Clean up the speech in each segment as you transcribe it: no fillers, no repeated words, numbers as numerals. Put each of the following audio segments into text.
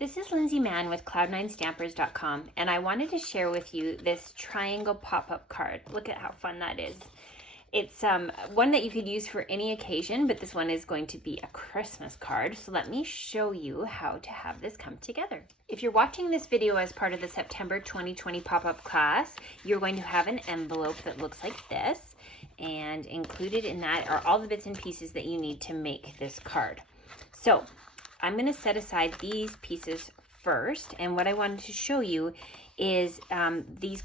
This is Lindsay Mann with Cloud9Stampers.com, and I wanted to share with you this triangle pop-up card. Look at how fun that is. It's one that you could use for any occasion, but this one is going to be a Christmas card. So let me show you how to have this come together. If you're watching this video as part of the September 2020 pop-up class, you're going to have an envelope that looks like this, and included in that are all the bits and pieces that you need to make this card. So I'm going to set aside these pieces first, and what I wanted to show you is these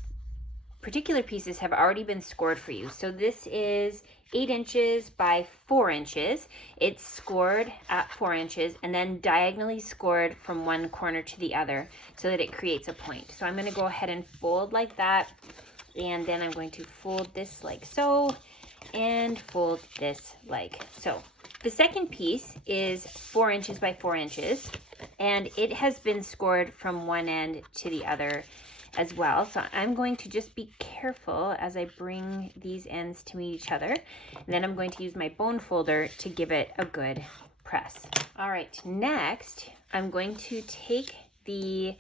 particular pieces have already been scored for you. So this is 8 inches by 4 inches. It's scored at 4 inches and then diagonally scored from one corner to the other so that it creates a point. So I'm going to go ahead and fold like that, and then I'm going to fold this like so and fold this like so. The second piece is 4 inches by 4 inches, and it has been scored from one end to the other as well. So I'm going to just be careful as I bring these ends to meet each other. And then I'm going to use my bone folder to give it a good press. All right, next I'm going to take the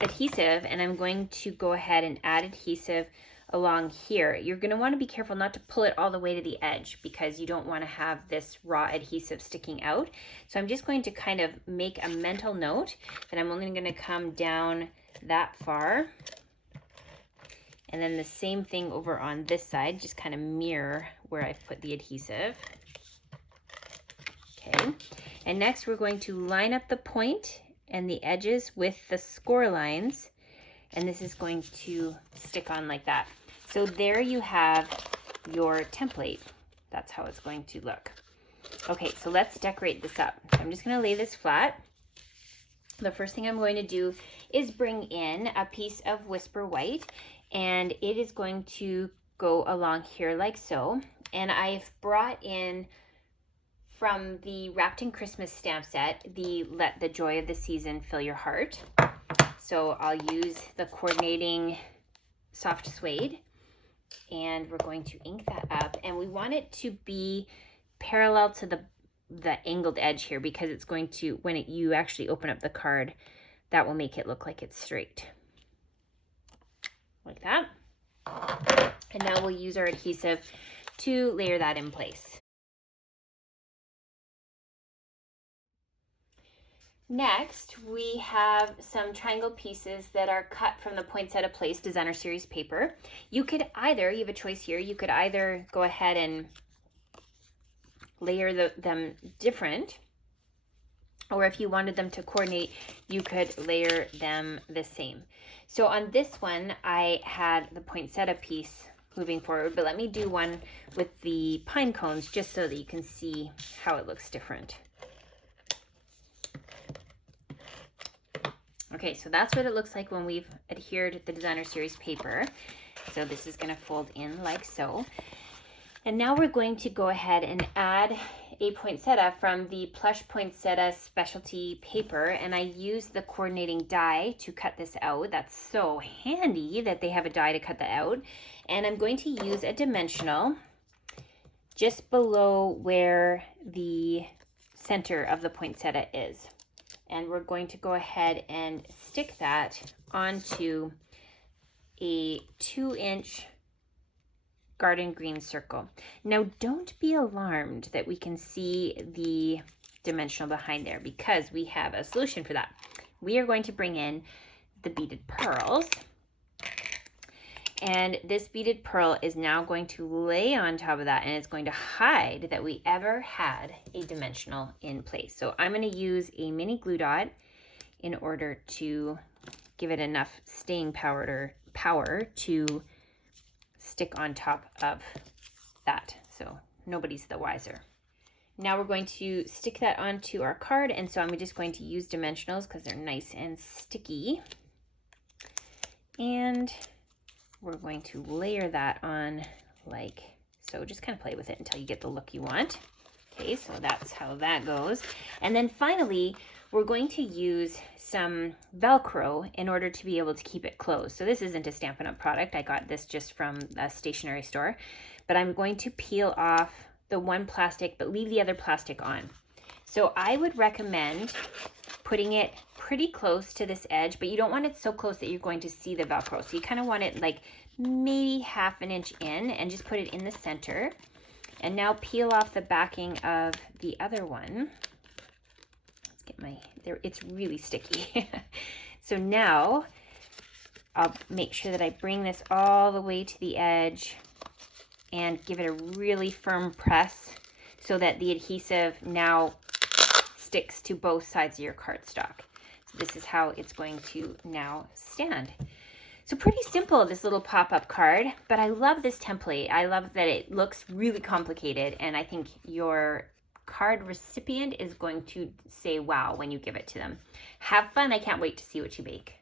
adhesive, and I'm going to go ahead and add adhesive along here. You're going to want to be careful not to pull it all the way to the edge because you don't want to have this raw adhesive sticking out. So I'm just going to kind of make a mental note that I'm only going to come down that far. And then the same thing over on this side, just kind of mirror where I've put the adhesive. Okay. And next we're going to line up the point and the edges with the score lines, and this is going to stick on like that. So there you have your template. That's how it's going to look. Okay, so let's decorate this up. So I'm just going to lay this flat. The first thing I'm going to do is bring in a piece of Whisper White, and it is going to go along here like so. And I've brought in from the Wrapped in Christmas stamp set, the Let the Joy of the Season Fill Your Heart. So I'll use the coordinating soft suede, and we're going to ink that up, and we want it to be parallel to the angled edge here because it's going to, when you actually open up the card, that will make it look like it's straight. Like that. And now we'll use our adhesive to layer that in place. Next, we have some triangle pieces that are cut from the Poinsettia Place Designer Series paper. You could either, you have a choice here, you could either go ahead and layer them different, or if you wanted them to coordinate, you could layer them the same. So on this one, I had the poinsettia piece moving forward, but let me do one with the pine cones just so that you can see how it looks different. Okay, so that's what it looks like when we've adhered the Designer Series paper. So this is going to fold in like so. And now we're going to go ahead and add a poinsettia from the Plush Poinsettia Specialty paper, and I use the coordinating die to cut this out. That's so handy that they have a die to cut that out. And I'm going to use a dimensional just below where the center of the poinsettia is. And we're going to go ahead and stick that onto a 2-inch garden green circle. Now don't be alarmed that we can see the dimensional behind there because we have a solution for that. We are going to bring in the beaded pearls, and this beaded pearl is now going to lay on top of that, and it's going to hide that we ever had a dimensional in place. So I'm going to use a mini glue dot in order to give it enough staying power to stick on top of that, so nobody's the wiser. Now we're going to stick that onto our card, and so I'm just going to use dimensionals because they're nice and sticky. And we're going to layer that on like so. Just kind of play with it until you get the look you want. Okay, so that's how that goes. And then finally, we're going to use some Velcro in order to be able to keep it closed. So this isn't a Stampin' Up! Product. I got this just from a stationery store. But I'm going to peel off the one plastic, but leave the other plastic on. So I would recommend putting it pretty close to this edge, but you don't want it so close that you're going to see the Velcro. So you kind of want it like maybe half an inch in, and just put it in the center. And now peel off the backing of the other one. Let's get my, there, it's really sticky. So now I'll make sure that I bring this all the way to the edge and give it a really firm press so that the adhesive now sticks to both sides of your cardstock. So this is how it's going to now stand. So pretty simple, this little pop-up card, but I love this template. I love that it looks really complicated, and I think your card recipient is going to say wow when you give it to them. Have fun. I can't wait to see what you make.